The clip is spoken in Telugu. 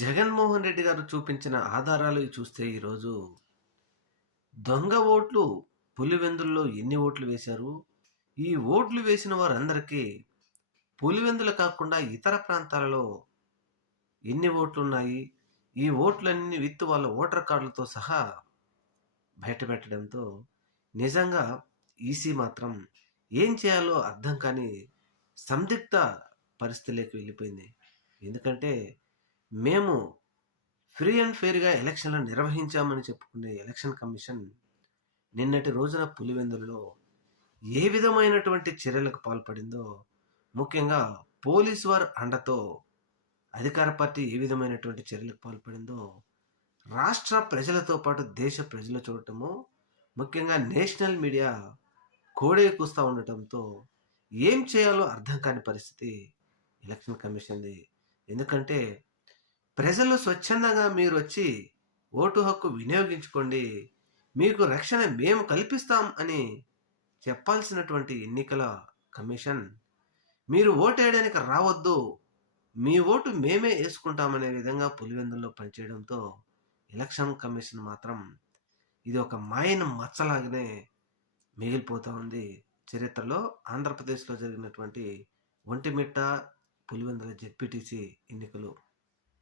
జగన్మోహన్ రెడ్డి గారు చూపించిన ఆధారాలు చూస్తే ఈరోజు దొంగ ఓట్లు పులివెందుల్లో ఎన్ని ఓట్లు వేశారు? ఈ ఓట్లు వేసిన వారందరికీ పులివెందులు కాకుండా ఇతర ప్రాంతాలలో ఎన్ని ఓట్లు ఉన్నాయి ఈ ఓట్లన్నీ విత్ వాళ్ళ ఓటర్ కార్డులతో సహా బయటపెట్టడంతో నిజంగా ఈసీ మాత్రం ఏం చేయాలో అర్థం కాని సందిగ్ధ పరిస్థితిలోకి వెళ్ళిపోయింది. ఎందుకంటే మేము ఫ్రీ అండ్ ఫెయిర్గా ఎలక్షన్లు నిర్వహించామని చెప్పుకునే ఎలక్షన్ కమిషన్ నిన్నటి రోజున పులివెందులలో ఏ విధమైనటువంటి చర్యలకు పాల్పడిందో ముఖ్యంగా పోలీసు వారి అండతో అధికార పార్టీ ఏ విధమైనటువంటి చర్యలకు పాల్పడిందో రాష్ట్ర ప్రజలతో పాటు దేశ ప్రజలు చూడటము ముఖ్యంగా నేషనల్ మీడియా కోడే కూస్తూ ఉండటంతో ఏం చేయాలో అర్థం కాని పరిస్థితి ఎలక్షన్ కమిషన్ది ఎందుకంటే ప్రజలు స్వచ్ఛందంగా మీరు వచ్చి ఓటు హక్కు వినియోగించుకోండి. మీకు రక్షణ మేము కల్పిస్తాం అని చెప్పాల్సినటువంటి ఎన్నికల కమిషన్. మీరు ఓటు వేయడానికి రావద్దు. మీ ఓటు మేమే వేసుకుంటామనే విధంగా పులివెందుల్లో పనిచేయడంతో ఎలక్షన్ కమిషన్ మాత్రం ఇది ఒక మాయన మచ్చలాగానే మిగిలిపోతూ ఉంది. చరిత్రలో ఆంధ్రప్రదేశ్లో జరిగినటువంటి ఒంటిమిట్ట పులివెందుల జెడ్పీటీసీ ఎన్నికలు.